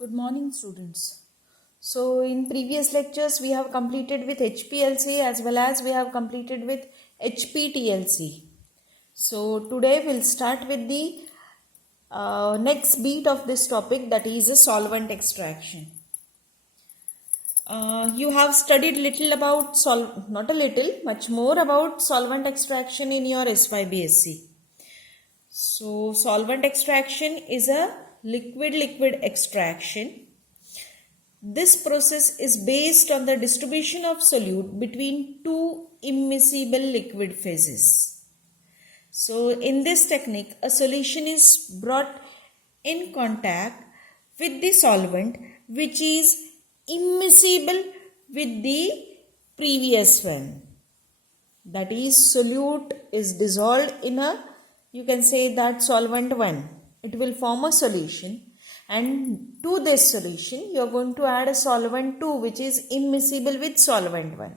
Good morning, students. So in previous lectures we have completed with HPLC as well as we have completed with HPTLC. So today we'll start with the next beat of this topic, that is a solvent extraction. You have studied little about not a little, much more about solvent extraction in your SYBSC. So solvent extraction is a liquid-liquid extraction. This process is based on the distribution of solute between two immiscible liquid phases. So in this technique, a solution is brought in contact with the solvent which is immiscible with the previous one. That is, solute is dissolved in a, you can say that solvent 1. It will form a solution, and to this solution you are going to add a solvent 2 which is immiscible with solvent 1.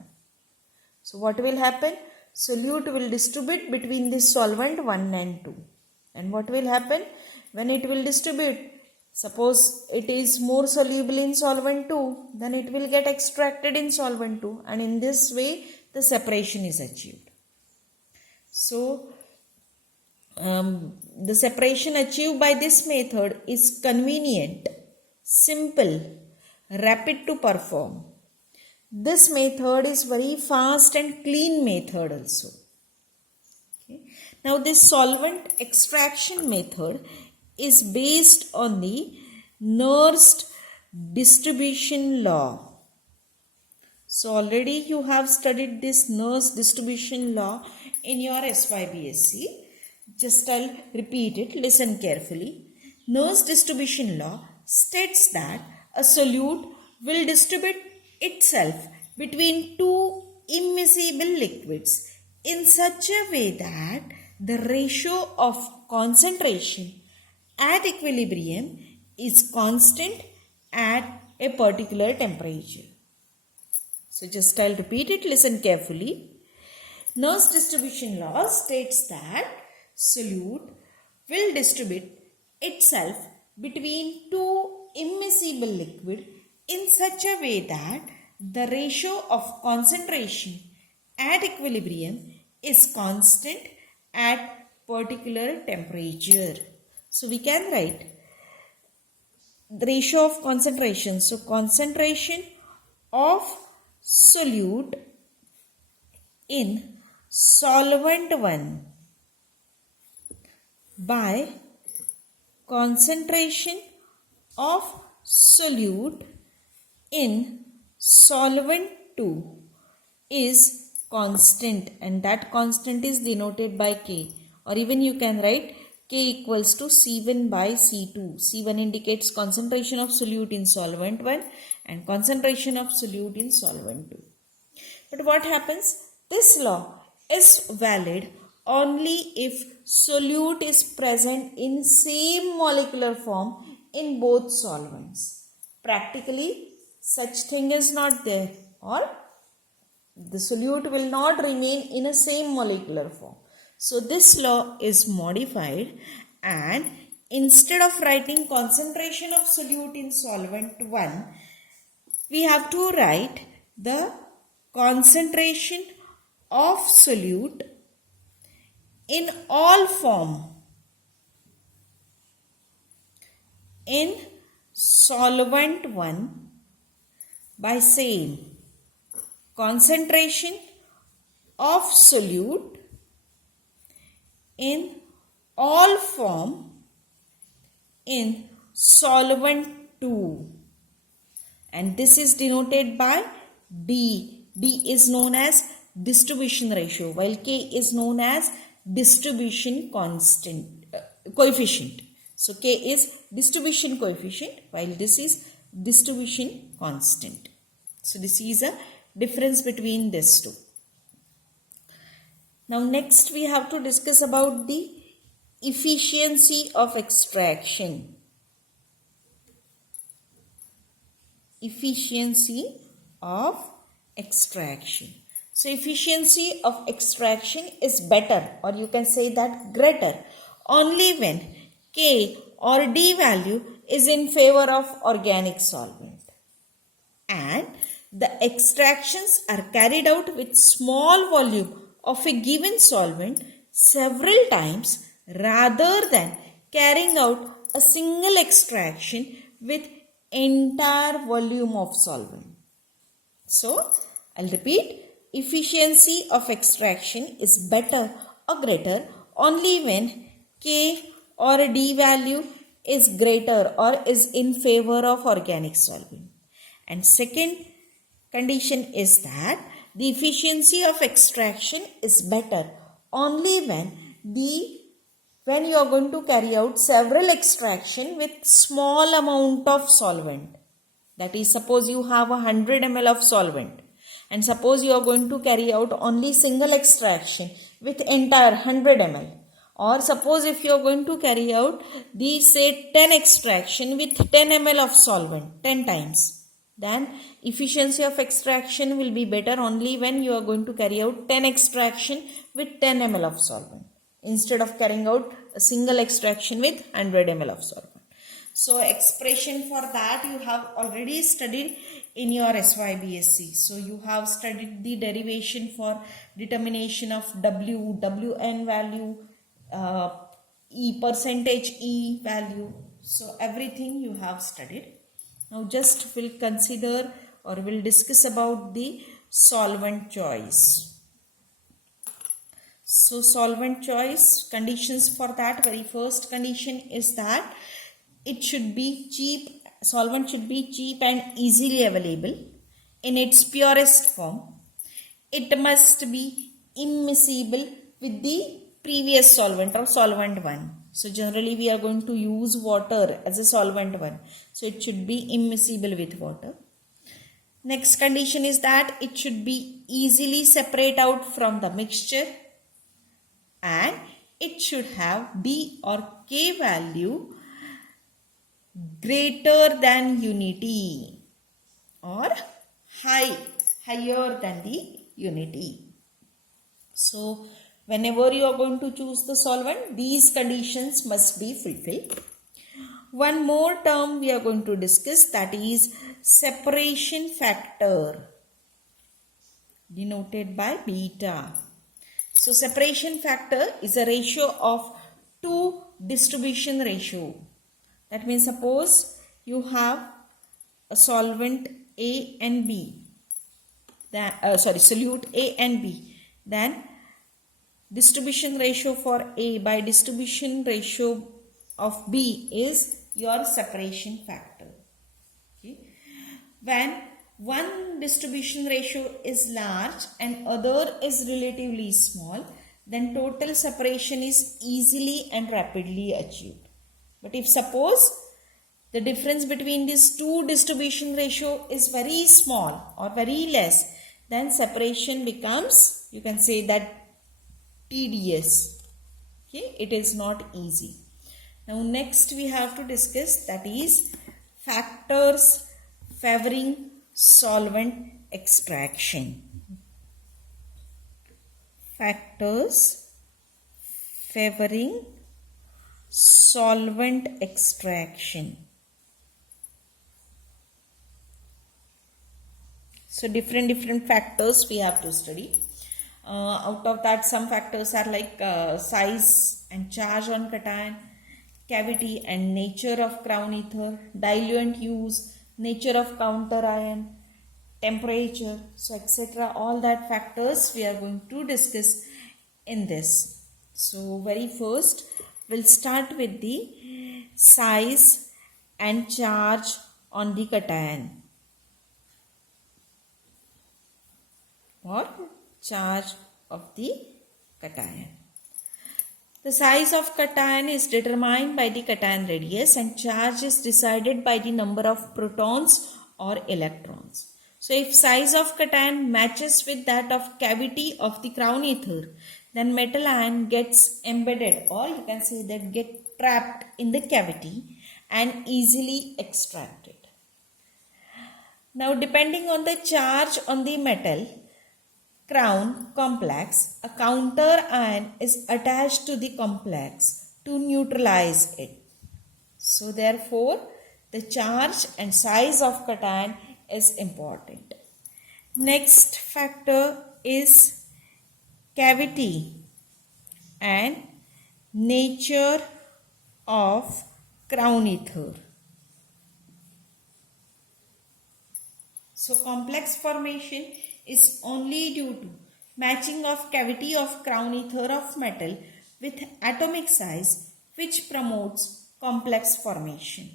So what will happen? Solute will distribute between this solvent 1 and 2. And what will happen when it will distribute? Suppose it is more soluble in solvent 2, then it will get extracted in solvent 2, and in this way the separation is achieved. So the separation achieved by this method is convenient, simple, rapid to perform. This method is very fast and clean method also. Okay. Now this solvent extraction method is based on the Nernst distribution law. So already you have studied this Nernst distribution law in your SYBSC. Just I'll repeat it, listen carefully. Nernst distribution law states that a solute will distribute itself between two immiscible liquids in such a way that the ratio of concentration at equilibrium is constant at a particular temperature. So just I'll repeat it, listen carefully. Nernst distribution law states that solute will distribute itself between two immiscible liquid in such a way that the ratio of concentration at equilibrium is constant at particular temperature. So we can write the ratio of concentration. So concentration of solute in solvent 1 by concentration of solute in solvent 2 is constant, and that constant is denoted by K, or even you can write K equals to C1 by C2. C1 indicates concentration of solute in solvent 1 and concentration of solute in solvent 2. But what happens? This law is valid only if solute is present in same molecular form in both solvents. Practically, such thing is not there, or the solute will not remain in a same molecular form. So this law is modified, and instead of writing concentration of solute in solvent 1, we have to write the concentration of solute in all form in solvent 1 by saying concentration of solute in all form in solvent 2, and this is denoted by D. D is known as distribution ratio, while K is known as distribution coefficient. So K is distribution coefficient while this is distribution constant. So this is a difference between these two. Now next we have to discuss about the efficiency of extraction. Efficiency of extraction. So efficiency of extraction is better, or you can say that greater, only when K or D value is in favor of organic solvent. And the extractions are carried out with small volume of a given solvent several times rather than carrying out a single extraction with entire volume of solvent. So, I'll repeat, efficiency of extraction is better or greater only when K or D value is greater or is in favor of organic solvent. And second condition is that the efficiency of extraction is better only when you are going to carry out several extraction with small amount of solvent. That is, suppose you have 100 ml of solvent and suppose you are going to carry out only single extraction with entire 100 ml. Or suppose if you are going to carry out the say 10 extraction with 10 ml of solvent 10 times, then efficiency of extraction will be better only when you are going to carry out 10 extraction with 10 ml of solvent instead of carrying out a single extraction with 100 ml of solvent. So expression for that you have already studied in your SYBSC. So you have studied the derivation for determination of Wn value, percentage E value. So everything you have studied. Now just we'll consider or we'll discuss about the solvent choice. So solvent choice conditions for that, very first condition is that it should be cheap, solvent should be cheap and easily available in its purest form. It must be immiscible with the previous solvent or solvent 1. So generally we are going to use water as a solvent 1. So it should be immiscible with water. Next condition is that it should be easily separate out from the mixture and it should have D or K value greater than unity or higher than the unity. So whenever you are going to choose the solvent, these conditions must be fulfilled. One more term we are going to discuss, that is separation factor, denoted by beta. So separation factor is a ratio of 2 distribution ratio. That means suppose you have a solvent A and B, solute A and B, then distribution ratio for A by distribution ratio of B is your separation factor. Okay. When one distribution ratio is large and other is relatively small, then total separation is easily and rapidly achieved. But if suppose the difference between these two distribution ratio is very small or very less, then separation becomes, you can say that, tedious. Okay, it is not easy. Now next we have to discuss, that is factors favoring solvent extraction. Factors favoring solvent extraction. So different factors we have to study. Out of that, some factors are like size and charge on cation, cavity and nature of crown ether, diluent use, nature of counter ion, temperature, so etc. All that factors we are going to discuss in this. So very first we'll start with the size and charge on the cation or charge of the cation. The size of cation is determined by the cation radius and charge is decided by the number of protons or electrons. So if size of cation matches with that of cavity of the crown ether, then metal ion gets embedded, or you can say that get trapped in the cavity and easily extracted. Now depending on the charge on the metal crown complex, a counter ion is attached to the complex to neutralize it. So therefore the charge and size of cation is important. Next factor is cavity and nature of crown ether. So complex formation is only due to matching of cavity of crown ether of metal with atomic size, which promotes complex formation.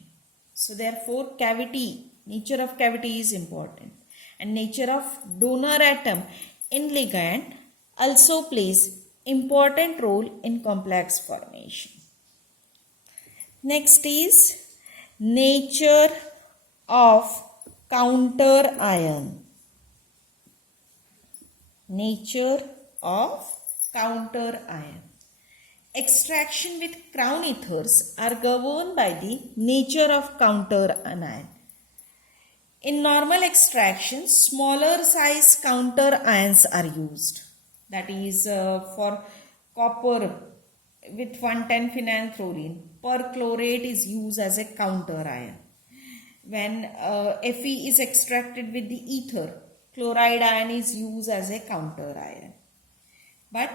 So therefore cavity, nature of cavity is important, and nature of donor atom in ligand also plays important role in complex formation. Next is nature of counter ion. Nature of counter ion. Extraction with crown ethers are governed by the nature of counter ion. In normal extraction, smaller size counter ions are used. That is for copper with 110 phenanthroline, perchlorate is used as a counter ion. When Fe is extracted with the ether, chloride ion is used as a counter ion. But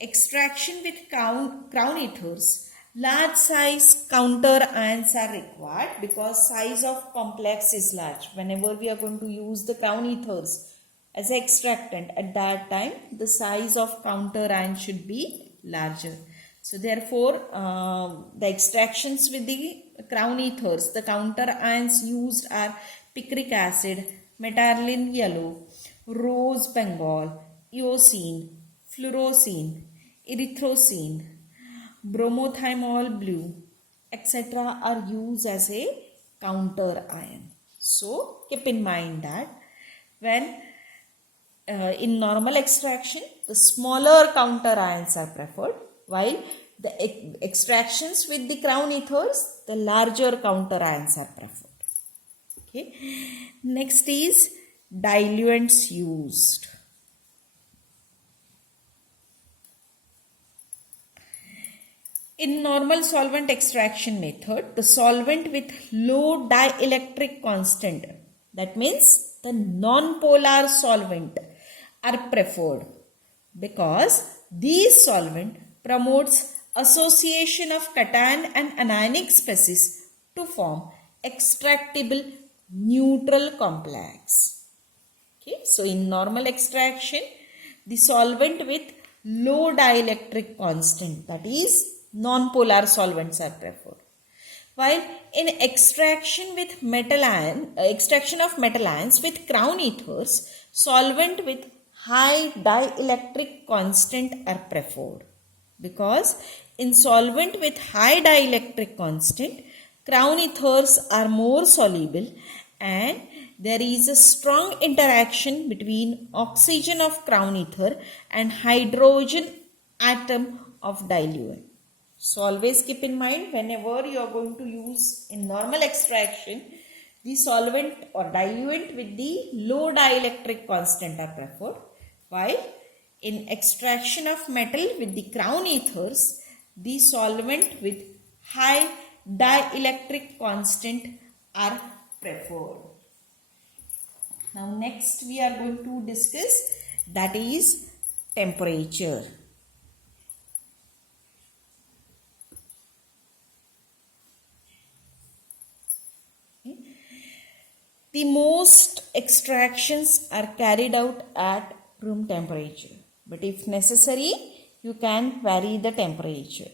extraction with crown ethers, large size counter ions are required because size of complex is large. Whenever we are going to use the crown ethers as an extractant, at that time the size of counter ion should be larger. So therefore the extractions with the crown ethers, the counter ions used are picric acid, metallurgine yellow, rose bengal, eosine, fluorosine, erythrosine, bromothymol blue, etc. are used as a counter ion. So keep in mind that when in normal extraction, the smaller counter ions are preferred, while the extractions with the crown ethers, the larger counter ions are preferred. Okay. Next is diluents used. In normal solvent extraction method, the solvent with low dielectric constant, that means the non-polar solvent, are preferred because these solvent promotes association of cation and anionic species to form extractable neutral complex. Okay, so in normal extraction, the solvent with low dielectric constant, that is non-polar solvents, are preferred. While in extraction with extraction of metal ions with crown ethers, solvent with high dielectric constant are preferred because in solvent with high dielectric constant, crown ethers are more soluble and there is a strong interaction between oxygen of crown ether and hydrogen atom of diluent. So always keep in mind, whenever you are going to use in normal extraction, the solvent or diluent with the low dielectric constant are preferred, while in extraction of metal with the crown ethers, the solvent with high dielectric constant are preferred. Now next we are going to discuss, that is temperature. The most extractions are carried out at room temperature, but if necessary, you can vary the temperature.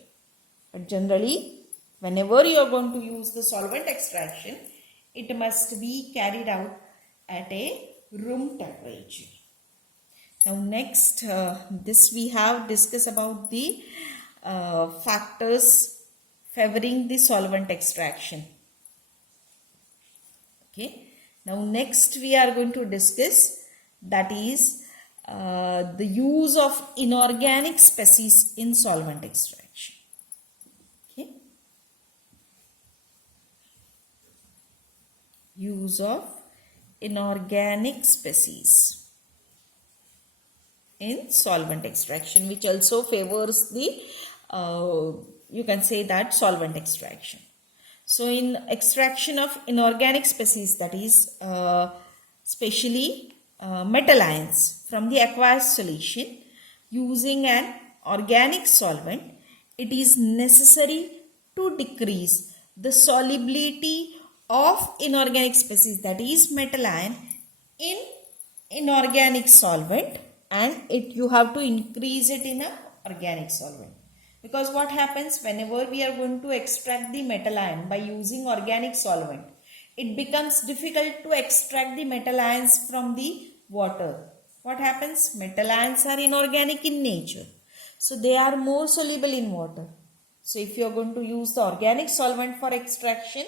But generally, whenever you are going to use the solvent extraction, it must be carried out at a room temperature. Now next, this we have discussed about the factors favoring the solvent extraction. Okay. Now next we are going to discuss, that is the use of inorganic species in solvent extraction. Okay. Use of inorganic species in solvent extraction, which also favors the you can say that solvent extraction. So in extraction of inorganic species, that is specially metal ions from the aqueous solution using an organic solvent, it is necessary to decrease the solubility of inorganic species, that is metal ion, in inorganic solvent, and you have to increase it in a organic solvent. Because what happens whenever we are going to extract the metal ion by using organic solvent, it becomes difficult to extract the metal ions from the water. What happens? Metal ions are inorganic in nature, so they are more soluble in water. So if you are going to use the organic solvent for extraction,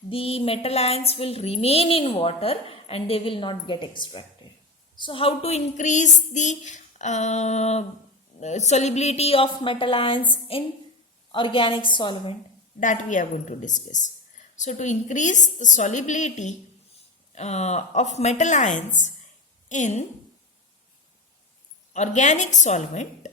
the metal ions will remain in water and they will not get extracted. So how to increase the solubility of metal ions in organic solvent, that we are going to discuss. So to increase the solubility of metal ions in organic solvent,